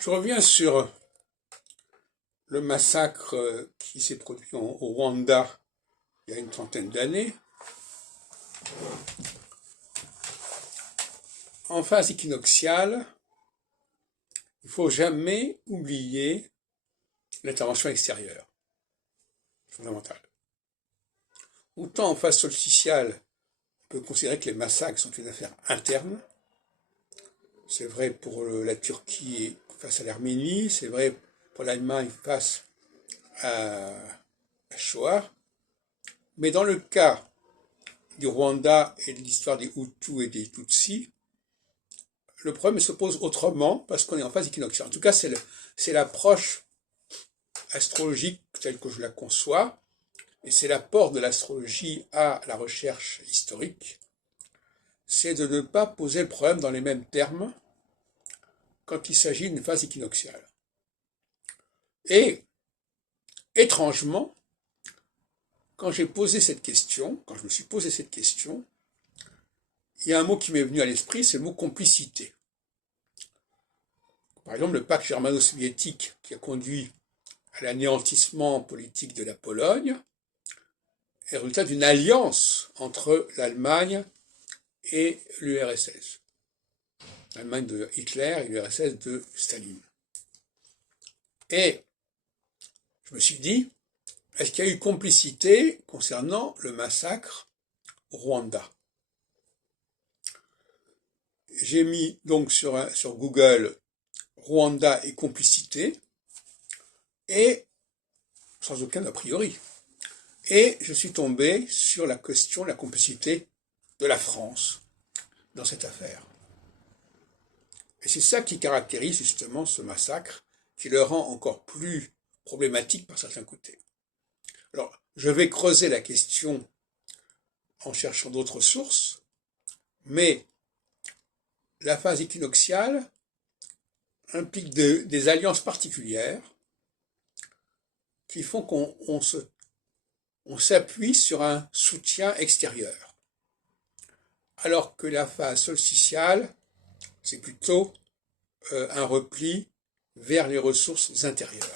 Je reviens sur le massacre qui s'est produit au Rwanda il y a une trentaine d'années. En phase équinoxiale, il ne faut jamais oublier l'intervention extérieure, fondamentale. Autant en phase solsticiale, on peut considérer que les massacres sont une affaire interne. C'est vrai pour la Turquie face à l'Arménie, c'est vrai pour l'Allemagne face à la Shoah. Mais dans le cas du Rwanda et de l'histoire des Hutus et des Tutsis, le problème se pose autrement parce qu'on est en phase équinoxiale. En tout cas, c'est l'approche astrologique telle que je la conçois, et c'est l'apport de l'astrologie à la recherche historique, c'est de ne pas poser le problème dans les mêmes termes quand il s'agit d'une phase équinoxiale. Et, étrangement, quand je me suis posé cette question, il y a un mot qui m'est venu à l'esprit, c'est le mot complicité. Par exemple, le pacte germano-soviétique qui a conduit à l'anéantissement politique de la Pologne est le résultat d'une alliance entre l'Allemagne et l'URSS. L'Allemagne de Hitler et l'URSS de Staline. Et je me suis dit, est-ce qu'il y a eu complicité concernant le massacre au Rwanda? J'ai mis donc sur Google Rwanda et complicité, et sans aucun a priori. Et je suis tombé sur la question de la complicité de la France dans cette affaire. Et c'est ça qui caractérise justement ce massacre, qui le rend encore plus problématique par certains côtés. Alors, je vais creuser la question en cherchant d'autres sources, mais la phase équinoxiale implique des alliances particulières qui font qu'on s'appuie sur un soutien extérieur. Alors que la phase solsticiale, c'est plutôt un repli vers les ressources intérieures.